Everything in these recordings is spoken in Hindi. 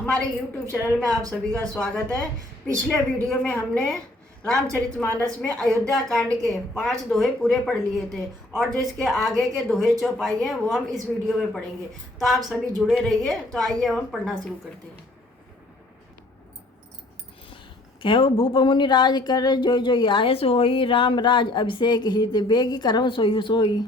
हमारे YouTube चैनल में आप सभी का स्वागत है। पिछले वीडियो में हमने रामचरितमानस में अयोध्या कांड के 5 दोहे पूरे पढ़ लिए थे और जिसके आगे के दोहे चौपाई हैं वो हम इस वीडियो में पढ़ेंगे। तो आप सभी जुड़े रहिए। तो आइए हम पढ़ना शुरू करते हैं। कहो भूप मुनि राज कर जो जो आयस होई, राम राज अभिषेक हित बेगी करम सोई सोई।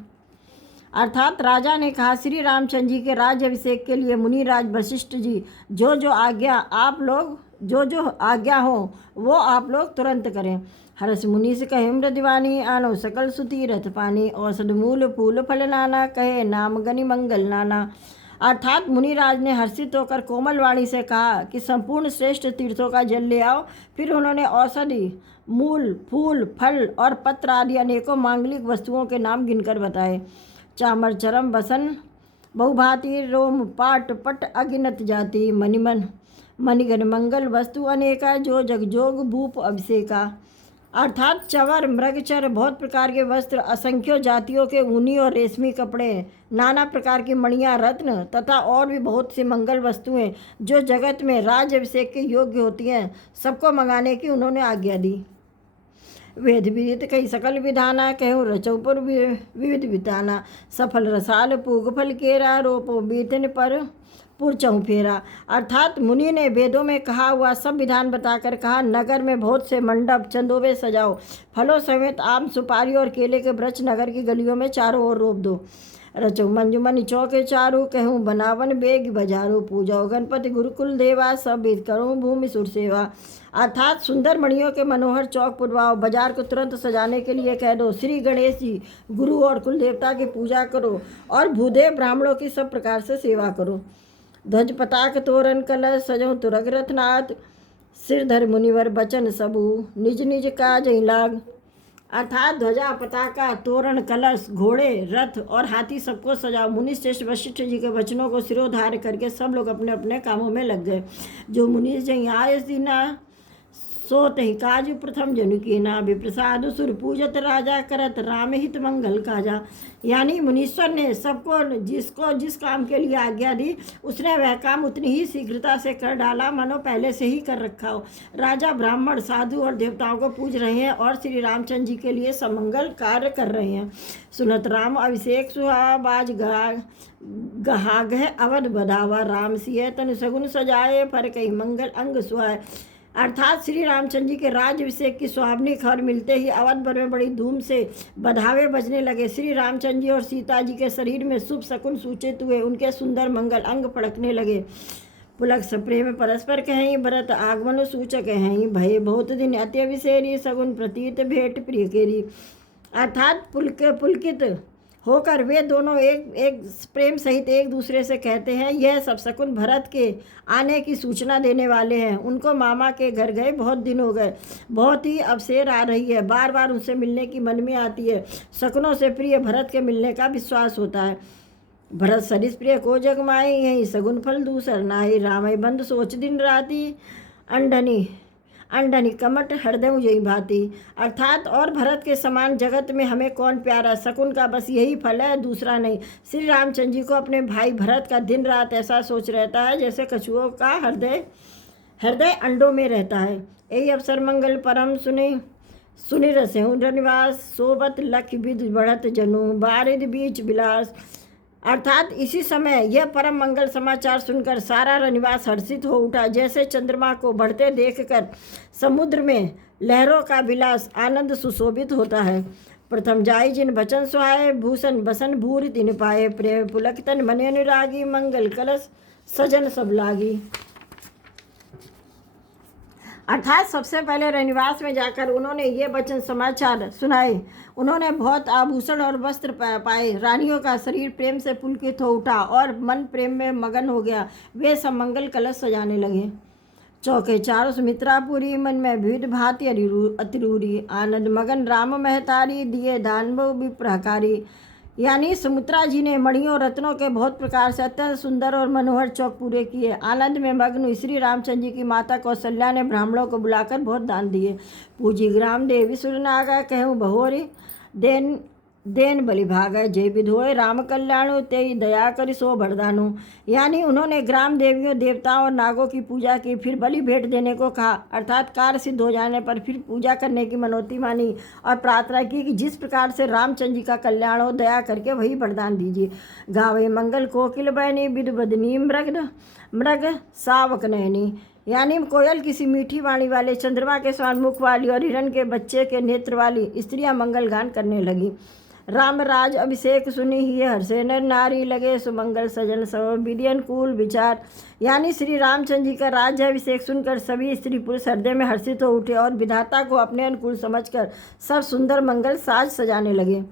अर्थात राजा ने कहा, श्री रामचंद्र जी के राज्य अभिषेक के लिए मुनिराज वशिष्ठ जी जो आज्ञा आप लोग जो आज्ञा हो वो आप लोग तुरंत करें। हर्ष मुनि से कहे मृदवानी, आनो सकल सुती रथ पानी, औषध मूल फूल फल नाना, कहे नाम गनि मंगल नाना। अर्थात मुनिराज ने हर्षित होकर कोमल वाणी से कहा कि संपूर्ण श्रेष्ठ तीर्थों का जल ले आओ। फिर उन्होंने औषधि, मूल, फूल, फल और पत्र आदि अनेकों मांगलिक वस्तुओं के नाम गिनकर बताए। चामर चरम बसन बहुभांति, रोम पाट पट अगिनत जाति, मणिमन मणिगण मंगल वस्तु अनेका, जो जगजोग भूप अभिषेका। अर्थात चवर, मृगचर, बहुत प्रकार के वस्त्र, असंख्य जातियों के ऊनी और रेशमी कपड़े, नाना प्रकार की मणियाँ, रत्न तथा और भी बहुत सी मंगल वस्तुएं जो जगत में राज अभिषेक के योग्य होती हैं, सबको मंगाने की उन्होंने आज्ञा दी। वेद विदित कई सकल विधाना, कहूँ रचौपुर विविध विताना, सफल रसाल पूग फल केरा, रोपो बीतन पर पुरचऊ फेरा। अर्थात मुनि ने वेदों में कहा हुआ सब विधान बताकर कहा, नगर में बहुत से मंडप चंदोवे सजाओ, फलों समेत आम, सुपारी और केले के वृक्ष नगर की गलियों में चारों ओर रोप दो। रचो मंजुमन चौके चारू, कहूँ बनावन बेग बजारू, पूजाओ गणपति गुरुकुल देवा, सब विध करूँ भूमि सुर सेवा। अर्थात सुंदर मणियों के मनोहर चौक पुरवाओ, बाजार को तुरंत सजाने के लिए कह दो, श्री गणेश जी गुरु और कुल देवता की पूजा करो और भूदेव ब्राह्मणों की सब प्रकार से सेवा करो। ध्वज पताक तोरण कलश सजो तुरग रथनाथ, सिरधर मुनिवर बचन सबू, निज निज काज लाग। अर्थात ध्वजा, पताका, तोरण, कलश, घोड़े, रथ और हाथी सबको सजाओ। मुनि श्रेष्ठ वशिष्ठ जी के वचनों को सिरोधार्य करके सब लोग अपने अपने कामों में लग गए। जो मुनि जय आयस दीना, सो तहि काज प्रथम जनु की ना, विप्रसाद सुर पूजत राजा, करत राम हित मंगल काजा। यानी मुनीश्वर ने सबको जिसको जिस काम के लिए आज्ञा दी उसने वह काम उतनी ही शीघ्रता से कर डाला मानो पहले से ही कर रखा हो। राजा, ब्राह्मण, साधु और देवताओं को पूज रहे हैं और श्री रामचंद्र जी के लिए समंगल कार्य कर रहे हैं। सुनत राम अभिषेक सुहा, बाज गहागह अवध बधावा, राम सिय तन सगुन सजाए, पर कई मंगल अंग सुहाए। अर्थात श्री रामचंद्र जी के राज्यभिषेक की सुहावनी खबर मिलते ही अवध भर में बड़ी धूम से बधावे बजने लगे। श्री रामचंद्र जी और सीता जी के शरीर में शुभ शकुन सूचित हुए, उनके सुंदर मंगल अंग फड़कने लगे। पुलक सप्रेम परस्पर कहें, भरत आगमन सूचक हैं, भय बहुत दिन अत्य विशेरी, सगुन प्रतीत भेंट प्रिय केरी। अर्थात पुलकित होकर वे दोनों एक प्रेम सहित एक दूसरे से कहते हैं, यह सब शकुन भरत के आने की सूचना देने वाले हैं। उनको मामा के घर गए बहुत दिन हो गए, बहुत ही अवसेर आ रही है, बार बार उनसे मिलने की मन में आती है। शकुनों से प्रिय भरत के मिलने का विश्वास होता है। भरत सरिस प्रिय को जगमाई, यही सगुन फल दूसर नाई, रामय बंद सोच दिन राती, अंडनी कमट हृदय यही भांति। अर्थात और भरत के समान जगत में हमें कौन प्यारा, शकुन का बस यही फल है, दूसरा नहीं। श्री रामचंद्र जी को अपने भाई भरत का दिन रात ऐसा सोच रहता है जैसे कछुओं का हृदय अंडों में रहता है। यही अवसर मंगल परम सुनि रसेहु निवास, सोबत लख विध बढ़त जनु, बारिद बीच बिलास। अर्थात इसी समय यह परम मंगल समाचार सुनकर सारा रनिवास हर्षित हो उठा, जैसे चंद्रमा को बढ़ते देखकर समुद्र में लहरों का विलास आनंद सुशोभित होता है। प्रथम जाई जिन बचन सुहाए, भूषण बसन भूरि तिन पाए, प्रेम पुलकितन मने अनुरागी, मंगल कलश सजन सब लागी। अर्थात सबसे पहले रनिवास में जाकर उन्होंने ये वचन समाचार सुनाए। उन्होंने बहुत आभूषण और वस्त्र पाए, रानियों का शरीर प्रेम से पुलकित हो उठा और मन प्रेम में मगन हो गया। वे सब मंगल कलश सजाने लगे। चौके चारों सुमित्रापुरी, मन में विविध भांति अतिरूरी, आनंद मगन राम महतारी, दिए दान बहु विप्रहकारी। यानी सुमित्रा जी ने मणियों रत्नों के बहुत प्रकार से अत्यंत सुंदर और मनोहर चौक पूरे किए। आनंद में मग्न श्री रामचंद्र जी की माता कौशल्या ने ब्राह्मणों को बुलाकर बहुत दान दिए। पूजी ग्राम देवी सुरनागा, कहूँ बहोरी देन बलि भागय जय विधोय राम कल्याणु तेई दया करि सो वरदानु। यानी उन्होंने ग्राम देवियों देवताओं और नागों की पूजा की, फिर बलि भेंट देने को कहा, अर्थात कार्य सिद्ध हो जाने पर फिर पूजा करने की मनोती मानी और प्रार्थना की कि जिस प्रकार से रामचंद्र जी का कल्याण हो दया करके वही वरदान दीजिए। गावे मंगल कोकिल बहनी विद बदनी मृग सावक नयनी। यानी कोयल किसी मीठी वाणी वाले, चंद्रमा के समान मुख वाली और हिरण के बच्चे के नेत्र वाली स्त्रियां मंगल गान करने लगी। राम राज अभिषेक सुनी ही हर्षे नर नारी लगे सुमंगल सजन सब विधि अनुकूल विचार। यानी श्री रामचंद्र जी का राज्य अभिषेक सुनकर सभी स्त्री पुरुष हृदय में हर्षित हो उठे और विधाता को अपने अनुकूल समझकर सब सुंदर मंगल साज सजाने लगे।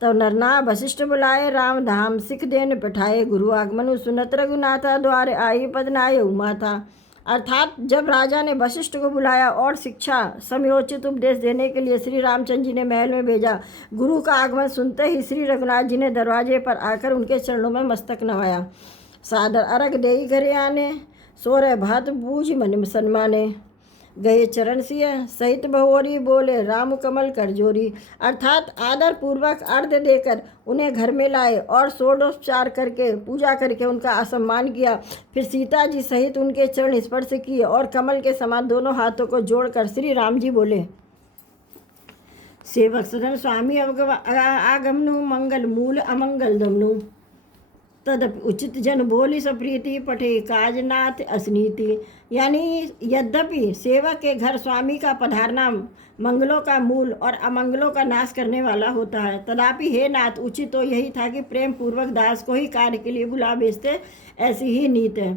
तो नरना वशिष्ठ बुलाए राम धाम सिख देन पठाए, गुरु आगमनु सुनत रघुनाथा द्वारे आई पदनाय उमा था। अर्थात जब राजा ने वशिष्ठ को बुलाया और शिक्षा समयोचित उपदेश देने के लिए श्री रामचंद्र जी ने महल में भेजा, गुरु का आगमन सुनते ही श्री रघुनाथ जी ने दरवाजे पर आकर उनके चरणों में मस्तक नवाया। सादर अर्घ देई घरे आने, सोरे भात बूझ मन सन्माने, गए चरण सिय सहित बहोरी बोले राम कमल कर जोरी। अर्थात आदर पूर्वक अर्घ्य देकर उन्हें घर में लाए और षोडोपचार करके पूजा करके उनका असम्मान किया। फिर सीता जी सहित उनके चरण स्पर्श किए और कमल के समान दोनों हाथों को जोड़कर श्री राम जी बोले, सेवक सदन स्वामी आगमनु मंगल मूल अमंगल दमनु। तदपि उचित जन बोली सप्रीति पठे काजनाथ असनीति। यानी यद्यपि सेवक के घर स्वामी का पधारना मंगलों का मूल और अमंगलों का नाश करने वाला होता है, तथापि हे नाथ उचित तो यही था कि प्रेम पूर्वक दास को ही कार्य के लिए बुला भेजते, ऐसी ही नीत है।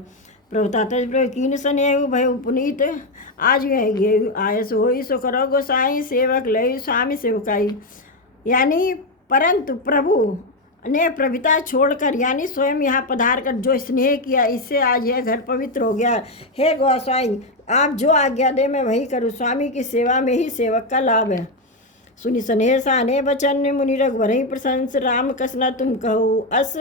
प्रभुताकीन स्नेह भय पुनीत आज आयस हो सो करो गोसाई सेवक लय स्वामी सेवकाई। यानी परंतु प्रभु ने प्रभुता छोड़कर यानी स्वयं यहाँ पधार कर जो स्नेह किया, इससे आज यह घर पवित्र हो गया। हे गोसाई आप जो आज्ञा दे मैं वही करूँ, स्वामी की सेवा में ही सेवक का लाभ है। सुनि स्नेह साने बचन मुनि रघुवर ही प्रशंस, राम कसना तुम कहो अस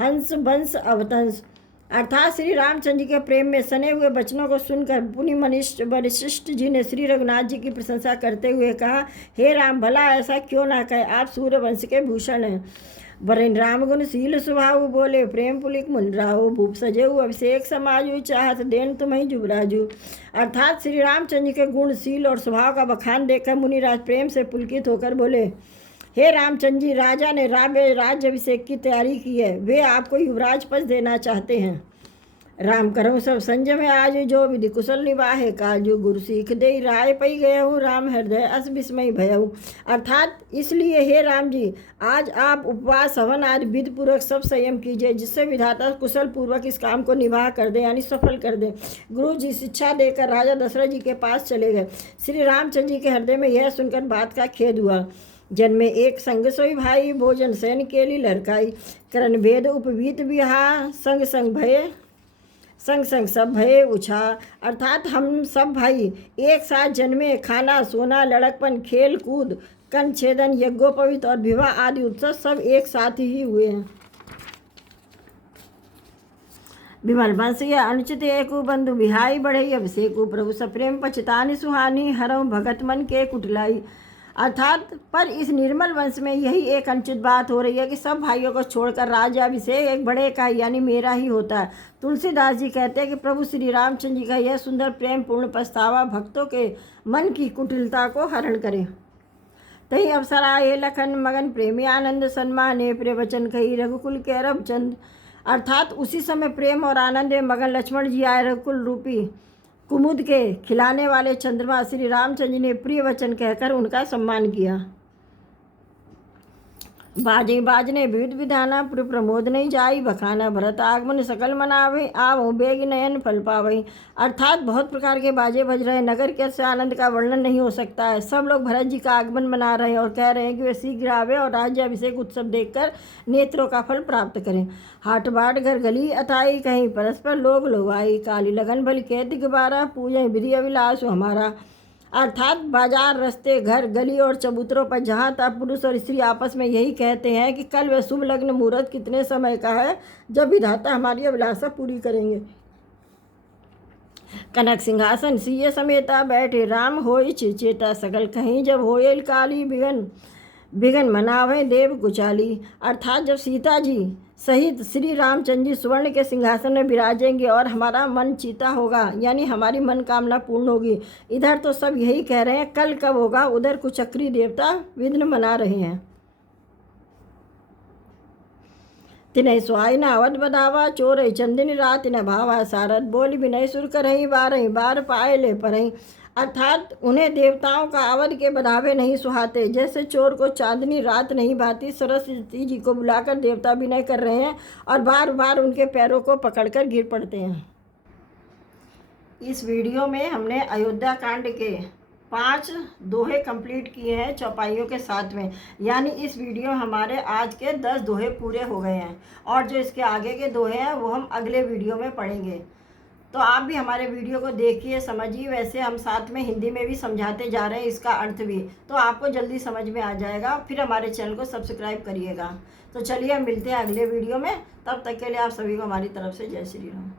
हंस बंस अवतंस। अर्थात श्री रामचंद्र जी के प्रेम में सने हुए वचनों को सुनकर पुनि मनिष्ठ वशिष्ठ जी ने श्री रघुनाथ जी की प्रशंसा करते हुए कहा, हे राम भला ऐसा क्यों ना कहे, आप सूर्य वंश के भूषण हैं। वरिन राम गुण शील स्वभाव बोले प्रेम पुलिक मुंडराहो, भूप सजेऊ अभिषेक समाजु चाहत देन तुम्हें जुबराजू। अर्थात श्री रामचंद्र के गुण शील और स्वभाव का बखान देखकर मुनिराज प्रेम से पुलकित होकर बोले, हे रामचंद्र जी राजा ने राज्य अभिषेक की तैयारी की है, वे आपको युवराज पद देना चाहते हैं। राम करहु सब संजम आज जो विधि कुशल निवाहे काजू, गुरु सीख दे राय पई गए हूँ राम हृदय अस विस्मय भयऊ। अर्थात इसलिए हे राम जी आज आप उपवास हवन आदि विधि पूर्वक सब संयम कीजिए, जिससे विधाता कुशल पूर्वक इस काम को निवाह कर दे यानी सफल कर दे। गुरु जी शिक्षा देकर राजा दशरथ जी के पास चले गए। श्री रामचंद्र जी के हृदय में यह सुनकर बात का खेद हुआ। जन्मे एक संग सोई भाई, भोजन सैन केली लड़काई, करण भेद उपवीत बिहा, संग संग भय संग संग सब भये उछा। अर्थात हम सब भाई एक साथ जन्मे, खाना सोना लड़कपन खेल कूद कन छेदन यज्ञोपवीत और विवाह आदि उत्सव सब एक साथ ही हुए हैं। विमल वंश ये अनुचित एक बंधु बिहाई बढ़ई अभिषेकु, प्रभु सप्रेम पचितानि सुहानी हरऊ भगत मन के कुटलाई। अर्थात पर इस निर्मल वंश में यही एक अनुचित बात हो रही है कि सब भाइयों को छोड़कर राज्याभिषेक एक बड़े का यानी मेरा ही होता है। तुलसीदास जी कहते हैं कि प्रभु श्री रामचंद्र जी का यह सुंदर प्रेम पूर्ण पछतावा भक्तों के मन की कुटिलता को हरण करे। तही अवसरा ये लखन मगन प्रेमी आनंद सन्माने, प्रिय वचन कही रघुकुल के रवचंद। अर्थात उसी समय प्रेम और आनंद में मगन लक्ष्मण जी आए। रघुकुल रूपी कुमुद के खिलाने वाले चंद्रमा श्री रामचंद्र जी ने प्रिय वचन कहकर उनका सम्मान किया। बाजे बाजने विविध विधाना, पुर प्रमोद नहीं जाई बखाना, भरत आगमन सकल मनावे आवो बेग नयन फल पावई। अर्थात बहुत प्रकार के बाजे बज रहे, नगर के से आनंद का वर्णन नहीं हो सकता है। सब लोग भरत जी का आगमन मना रहे हैं और कह रहे हैं कि वे शीघ्र आवे और राज्याभिषेक उत्सव देखकर नेत्रों का फल प्राप्त करें। हाट बाट घर गली अताई, कहीं परस्पर लोग लोवाई, काली लगन भली कह दिगबारा, पूजय विधि अभिलाष हमारा। अर्थात बाजार रास्ते घर गली और चबूतरों पर जहाँ तक पुरुष और स्त्री आपस में यही कहते हैं कि कल वह शुभ लग्न मुहूर्त कितने समय का है जब विधाता हमारी अभिलाषा पूरी करेंगे। कनक सिंहासन सिय समेता बैठे राम होई चेता, सकल कहीं जब होयल काली बिगन बिघन मनावे देव कुचाली। अर्थात जब सीता जी सहित श्री रामचंद्र जी स्वर्ण के सिंहासन में विराजेंगे और हमारा मन चीता होगा, यानी हमारी मनोकामना पूर्ण होगी। इधर तो सब यही कह रहे हैं कल कब होगा, उधर कुचक्री देवता विघ्न मना रहे हैं। तिनय सुहाई न अवध बधावा, चोर चंदिनी रात न भावा, सारद बोली विनय सुर करही, बारही बार पाए ले परही। अर्थात उन्हें देवताओं का अवध के बधावे नहीं सुहाते, जैसे चोर को चांदनी रात नहीं भाती। सरस्वती जी को बुलाकर देवता विनय कर रहे हैं और बार बार उनके पैरों को पकड़कर गिर पड़ते हैं। इस वीडियो में हमने अयोध्या कांड के 5 दोहे कंप्लीट किए हैं चौपाइयों के साथ में, यानी इस वीडियो हमारे आज के 10 दोहे पूरे हो गए हैं और जो इसके आगे के दोहे हैं वो हम अगले वीडियो में पढ़ेंगे। तो आप भी हमारे वीडियो को देखिए, समझिए। वैसे हम साथ में हिंदी में भी समझाते जा रहे हैं इसका अर्थ भी, तो आपको जल्दी समझ में आ जाएगा। फिर हमारे चैनल को सब्सक्राइब करिएगा। तो चलिए हम मिलते हैं अगले वीडियो में, तब तक के लिए आप सभी को हमारी तरफ से जय श्री राम।